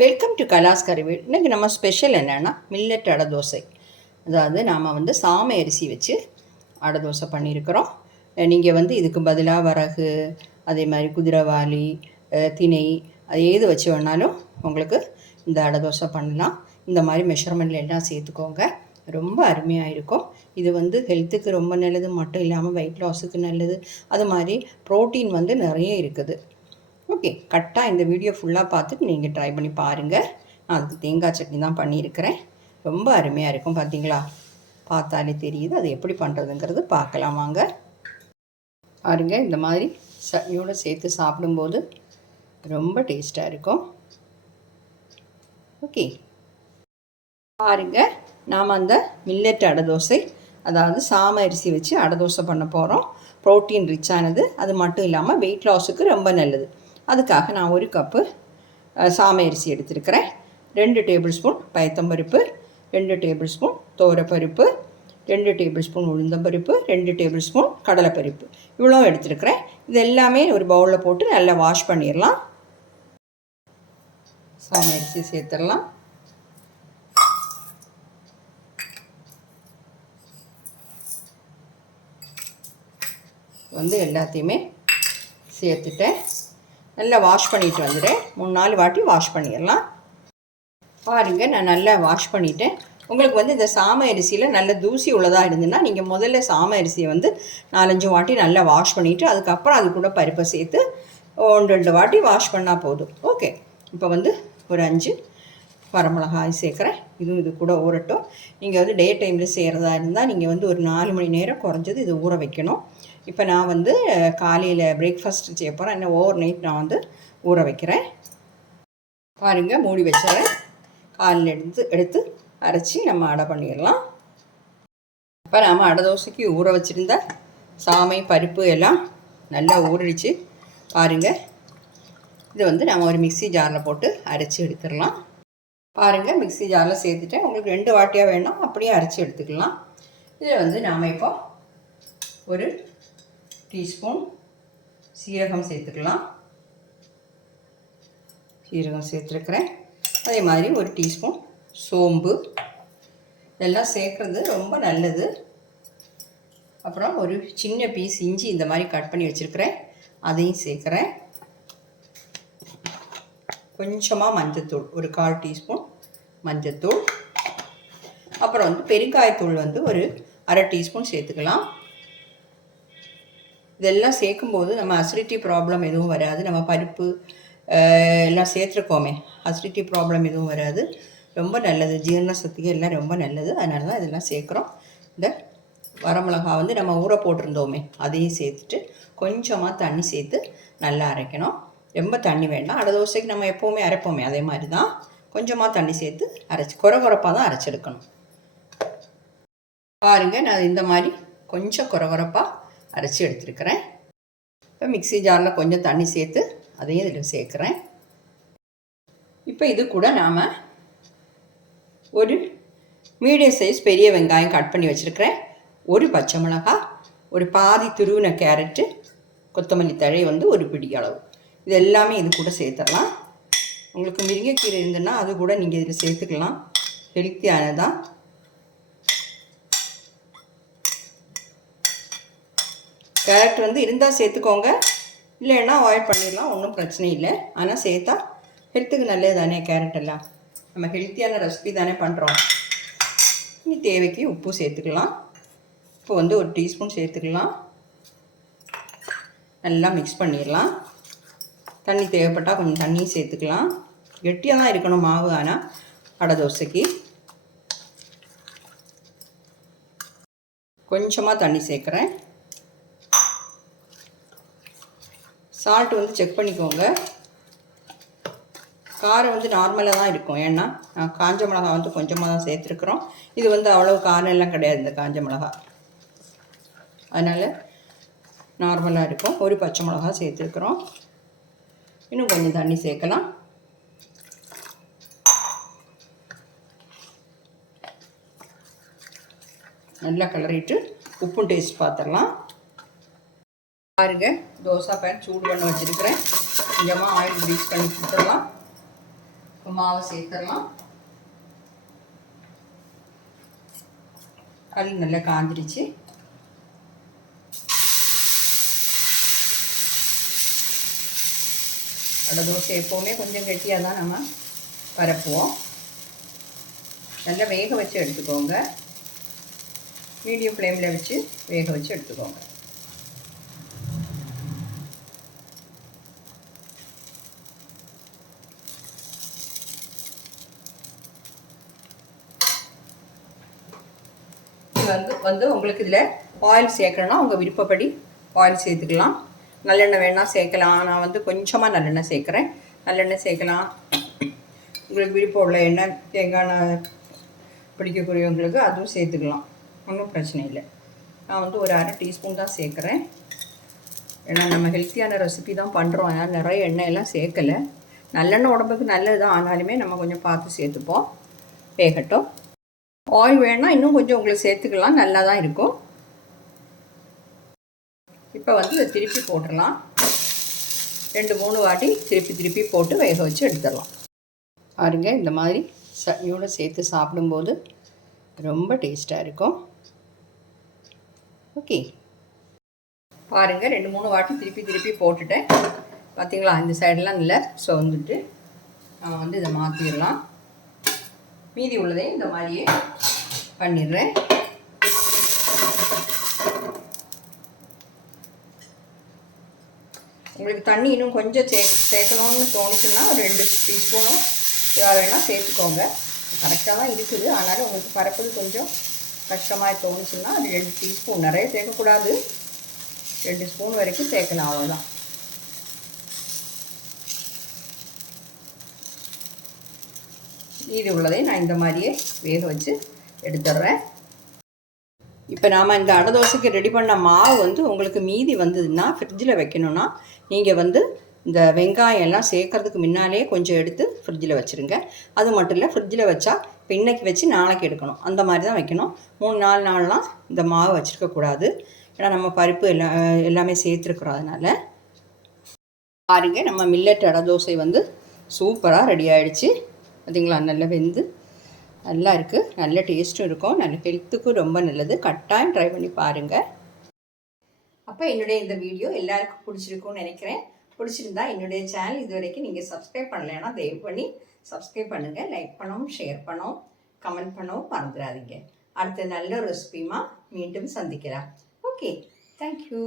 Welcome to கலாஸ் கறிவீல் இன்றைக்கி நம்ம special என்னென்னா மில்லட் அடை தோசை. அதாவது நாம் வந்து சாமை அரிசி வச்சு அடை தோசை பண்ணியிருக்கிறோம். நீங்கள் வந்து இதுக்கு பதிலாக வரகு அதே மாதிரி குதிரைவாலி திணை அது ஏது வச்சு வேணாலும் உங்களுக்கு இந்த அடை தோசை பண்ணலாம். இந்த மாதிரி மெஷர்மெண்ட்டில் எல்லாம் சேர்த்துக்கோங்க. ரொம்ப அருமையாக இருக்கும். இது வந்து ஹெல்த்துக்கு ரொம்ப நல்லது. மட்டும் இல்லாமல் வெயிட் லாஸுக்கு நல்லது. அது மாதிரி ப்ரோட்டீன் வந்து நிறைய இருக்குது. ஓகே கரெக்டாக இந்த வீடியோ ஃபுல்லாக பார்த்துட்டு நீங்கள் ட்ரை பண்ணி பாருங்கள் நான் அதுக்கு தேங்காய் சட்னி தான் பண்ணியிருக்கிறேன். ரொம்ப அருமையாக இருக்கும் பார்த்தீங்களா பார்த்தாலே தெரியுது. அது எப்படி பண்ணுறதுங்கிறது பார்க்கலாம் வாங்க. பாருங்க இந்த மாதிரி சட்னியோடு சேர்த்து சாப்பிடும்போது ரொம்ப டேஸ்ட்டாக இருக்கும். ஓகே பாருங்க நாம் அந்த மில்லட் அடை தோசை அதாவது சாம அரிசி வச்சு அடை தோசை பண்ண போகிறோம் ப்ரோட்டீன் ரிச்சானது அது மட்டும் இல்லாமல் வெயிட் லாஸுக்கு ரொம்ப நல்லது. அதுக்காக நான் ஒரு கப்பு சாமை அரிசி எடுத்திருக்கிறேன். ரெண்டு டேபிள் ஸ்பூன் பயத்தம்பருப்பு ரெண்டு டேபிள் ஸ்பூன் தோரப்பருப்பு ரெண்டு டேபிள் ஸ்பூன் உளுந்தம்பருப்பு ரெண்டு டேபிள் ஸ்பூன் கடலைப்பருப்பு. இவ்வளோ எடுத்திருக்கிறேன். இது எல்லாமே ஒரு பவுலில் போட்டு நல்லா வாஷ் பண்ணிடலாம். சாமையரிசி சேர்த்துடலாம். வந்து எல்லாத்தையுமே சேர்த்துட்டேன். நல்லா வாஷ் பண்ணிட்டு வந்துடுறேன். மூணு நாலு வாட்டி வாஷ் பண்ணிடலாம். பாருங்க நான் நல்லா வாஷ் பண்ணிட்டேன். உங்களுக்கு வந்து இந்த சாமை அரிசியில் நல்ல தூசி உள்ளதாக இருந்ததுன்னா நீங்கள் முதல்ல சாமை அரிசியை வந்து நாலஞ்சு வாட்டி நல்லா வாஷ் பண்ணிவிட்டு அதுக்கப்புறம் அது கூட பருப்பை சேர்த்து ஒன்று ரெண்டு வாட்டி வாஷ் பண்ணால் போதும். ஓகே இப்போ வந்து ஒரு அஞ்சு வரமிளகாய் சேர்க்குறேன். இதுவும் இது கூட ஊறட்டும். நீங்கள் வந்து டே டைமில் செய்கிறதா இருந்தால் நீங்கள் வந்து ஒரு நாலு மணி நேரம் குறைஞ்சது இது ஊற வைக்கணும். இப்போ நான் வந்து காலையில் பிரேக்ஃபாஸ்ட் செய்ய போகிறேன் இன்னும் ஓவர் நைட் நான் வந்து ஊற வைக்கிறேன். பாருங்கள் மூடி வச்சுறேன். காலையில் எடுத்து எடுத்து அரைச்சி நம்ம அடை பண்ணிடலாம். இப்போ நாம் அடை தோசைக்கு ஊற வச்சுருந்த சாமை பருப்பு எல்லாம் நல்லா ஊறிடுச்சு. பாருங்கள் இது வந்து நம்ம ஒரு மிக்ஸி ஜாரில் போட்டு அரைச்சி எடுத்துடலாம். பாருங்கள் மிக்ஸி ஜாரில் சேர்த்துட்டேன். உங்களுக்கு ரெண்டு வாட்டியாக வேணும் அப்படியே அரைச்சி எடுத்துக்கலாம். இதில் வந்து நாம் இப்போ ஒரு டீஸ்பூன். சீரகம் சேர்த்துக்கலாம். சீரகம் சேர்த்துருக்குறேன். அதே மாதிரி ஒரு டீஸ்பூன் சோம்பு. இதெல்லாம் சேர்க்குறது ரொம்ப நல்லது. அப்புறம் ஒரு சின்ன பீஸ் இஞ்சி இந்த மாதிரி கட் பண்ணி வச்சுருக்கிறேன். அதையும் சேர்க்குறேன். கொஞ்சமாக மஞ்சத்தூள் ஒரு கால் டீஸ்பூன் மஞ்சத்தூள். அப்புறம் வந்து பெருங்காயத்தூள் வந்து ஒரு அரை டீஸ்பூன் சேர்த்துக்கலாம். இதெல்லாம் சேர்க்கும்போது நம்ம அசிடிட்டி ப்ராப்ளம் எதுவும் வராது. நம்ம பருப்பு எல்லாம் சேர்த்துருக்கோமே. அசிடிட்டி ப்ராப்ளம் எதுவும் வராது. ரொம்ப நல்லது. ஜீரண சக்திக்கு எல்லாம் ரொம்ப நல்லது. அதனால தான் இதெல்லாம் சேர்க்குறோம். இந்த வரமிளகா வந்து நம்ம ஊற போட்டிருந்தோமே அதையும் சேர்த்துட்டு கொஞ்சமாக தண்ணி சேர்த்து நல்லா அரைக்கணும். ரொம்ப தண்ணி வேண்டாம். அடை தோசைக்கு நம்ம எப்போவுமே அரைப்போமே அதே மாதிரி தான். கொஞ்சமாக தண்ணி சேர்த்து அரைச்சி குறை குறைப்பாக தான் அரைச்செடுக்கணும் பாருங்கள் நான் இந்த மாதிரி கொஞ்சம் குறகுறப்பாக அரைச்சி எடுத்துருக்கிறேன். இப்போ மிக்ஸி ஜாரில் கொஞ்சம் தண்ணி சேர்த்து அதையும் இதில் சேர்க்குறேன். இப்போ இது கூட நாம் ஒரு மீடியம் சைஸ் பெரிய வெங்காயம் கட் பண்ணி வச்சுருக்கிறேன். ஒரு பச்சை மிளகாய் ஒரு பாதி துருவின கேரட்டு கொத்தமல்லி தழை வந்து ஒரு பிடி அளவு. இது எல்லாமே இது கூட சேர்த்துடலாம். உங்களுக்கு முருங்கைக்கீரை இருந்ததுன்னா அது கூட நீங்கள் இதில் சேர்த்துக்கலாம். ஹெல்த்தியானதான் கேரட் வந்து இருந்தால் சேர்த்துக்கோங்க. இல்லைன்னா அவாய்ட் பண்ணிடலாம் ஒன்றும் பிரச்சனை இல்லை. ஆனால் சேர்த்தா ஹெல்த்துக்கு நல்லது தானே கேரட் எல்லாம். நம்ம ஹெல்த்தியான ரெசிபி தானே பண்ணுறோம் இனி தேவைக்கு உப்பு சேர்த்துக்கலாம். இப்போ வந்து ஒரு டீஸ்பூன் சேர்த்துக்கலாம். நல்லா மிக்ஸ் பண்ணிடலாம். தண்ணி தேவைப்பட்டால் கொஞ்சம் தண்ணியும் சேர்த்துக்கலாம். கெட்டியாக தான் இருக்கணும் மாவு ஆனால் அடை தோசைக்கு. கொஞ்சமாக தண்ணி சேர்க்குறேன். சால்ட் வந்து செக் பண்ணிக்கோங்க. காரம் வந்து நார்மலாக தான் இருக்கும். ஏன்னா நான் காஞ்ச மிளகா வந்து கொஞ்சமாக தான் சேர்த்துருக்குறோம். இது வந்து அவ்வளோ காரம் எல்லாம் கிடையாது இந்த காஞ்ச மிளகா. அதனால் நார்மலாக இருக்கும். ஒரு பச்சை மிளகா சேர்த்துருக்குறோம். இன்னும் கொஞ்சம் தண்ணி சேர்க்கலாம். நல்லா கிளறிட்டு உப்பும் டேஸ்ட் பார்த்துடலாம். பாருங்க. தோசை பேன் சூடு பண்ண வச்சுருக்கிறேன். கொஞ்சமாக ஆயில் க்ரீஸ் பண்ணி கொடுத்துடலாம். மாவை சேர்த்துடலாம். கல் நல்லா காஞ்சிருச்சு. அடை தோசை எப்போவுமே கொஞ்சம் கெட்டியாக தான் நம்ம பரப்புவோம். நல்லா வேக வச்சு எடுத்துக்கோங்க. மீடியம் ஃப்ளேமில் வச்சு வேக வச்சு எடுத்துக்கோங்க. நீங்கள் வந்து வந்து உங்களுக்கு இதில் ஆயில் சேர்க்கணும்னா உங்கள் விருப்பப்படி ஆயில் சேர்த்துக்கலாம். நல்லெண்ணெய் வேணால் சேர்க்கலாம். நான் வந்து கொஞ்சமாக நல்லெண்ணெய் சேர்க்குறேன். நல்லெண்ணெய் சேர்க்கலாம். உங்களுக்கு விருப்பம் உள்ள எண்ணெய் தேங்காய் பிடிக்கக்கூடியவங்களுக்கு அதுவும் சேர்த்துக்கலாம். ஒன்றும் பிரச்சனை இல்லை. நான் வந்து ஒரு அரை டீஸ்பூன் தான் சேர்க்குறேன். ஏன்னா நம்ம ஹெல்த்தியான ரெசிபி தான் பண்ணுறோம் அதனால் நிறைய எண்ணெய் எல்லாம் சேர்க்கலை. நல்லெண்ணெய் உடம்புக்கு நல்லது தான் ஆனாலுமே நம்ம கொஞ்சம் பார்த்து சேர்த்துப்போம். வேகட்டும். ஆயில் வேணால் இன்னும் கொஞ்சம் உங்களுக்கு சேர்த்துக்கலாம் நல்லா தான் இருக்கும். இப்போ வந்து இதை திருப்பி போட்டுடலாம். ரெண்டு மூணு வாட்டி திருப்பி திருப்பி போட்டு வேக வச்சு எடுத்துடலாம். பாருங்க இந்த மாதிரி சட்னியோடு சேர்த்து சாப்பிடும்போது ரொம்ப டேஸ்ட்டாக இருக்கும். ஓகே. பாருங்கள் ரெண்டு மூணு வாட்டி திருப்பி திருப்பி போட்டுட்டேன். பார்த்தீங்களா இந்த சைடெலாம் இல்லை. ஸோ வந்துட்டு நம்ம வந்து இதை மாற்றிடலாம் மீதி உள்ளதையும் இந்த மாதிரியே பண்ணிடுறேன். உங்களுக்கு தண்ணி இன்னும் கொஞ்சம் சே சேர்க்கணும்னு தோணுச்சுன்னா ஒரு ரெண்டு டீஸ்பூனும் இதாக வேணால் சேர்த்துக்கோங்க. கரெக்டாக தான் இருக்குது. ஆனாலும் உங்களுக்கு பரப்புறது கொஞ்சம் கஷ்டமாக தோணுச்சுன்னா அது ரெண்டு டீஸ்பூன். நிறைய சேர்க்கக்கூடாது. ரெண்டு ஸ்பூன் வரைக்கும் சேர்க்கலாம் அவ்வளோதான் மீதி உள்ளதையும் நான் இந்த மாதிரியே வேக வச்சு எடுத்துடுறேன். இப்போ நாம் இந்த அடை தோசைக்கு ரெடி பண்ண மாவு வந்து உங்களுக்கு மீதி வந்ததுன்னா ஃப்ரிட்ஜில் வைக்கணும்னா நீங்கள் வந்து இந்த வெங்காயம் எல்லாம் சேர்க்கறதுக்கு முன்னாலே கொஞ்சம் எடுத்து ஃப்ரிட்ஜில் வச்சுருங்க. அது மட்டும் இல்லை ஃப்ரிட்ஜில் வச்சா இப்போ இன்றைக்கி வச்சு நாளைக்கு எடுக்கணும். அந்த மாதிரி தான் வைக்கணும். மூணு நாலு நாள்லாம் இந்த மாவு வச்சுருக்கக்கூடாது ஏன்னா நம்ம பருப்பு எல்லாம் எல்லாமே சேர்த்துருக்குறோம் அதனால் நம்ம மில்லட் அடை தோசை வந்து சூப்பராக ரெடி ஆகிடுச்சு பார்த்தீங்களா? நல்லா வெந்து நல்லா இருக்குது நல்ல டேஸ்ட்டும் இருக்கும். நல்ல ஹெல்த்துக்கும் ரொம்ப நல்லது. கட்டாயம் ட்ரை பண்ணி பாருங்கள் அப்போ என்னுடைய இந்த வீடியோ எல்லாருக்கும் பிடிச்சிருக்கும்னு நினைக்கிறேன். பிடிச்சிருந்தா என்னுடைய சேனல் இது வரைக்கும் நீங்கள் சப்ஸ்கிரைப் பண்ணலைன்னா தயவு பண்ணி சப்ஸ்கிரைப் பண்ணுங்கள் லைக் பண்ணவும் ஷேர் பண்ணவும் கமெண்ட் பண்ணவும் மறந்துடாதீங்க. அடுத்த நல்ல ரெசிபியுமா மீண்டும் சந்திக்கலாம். Okay thank you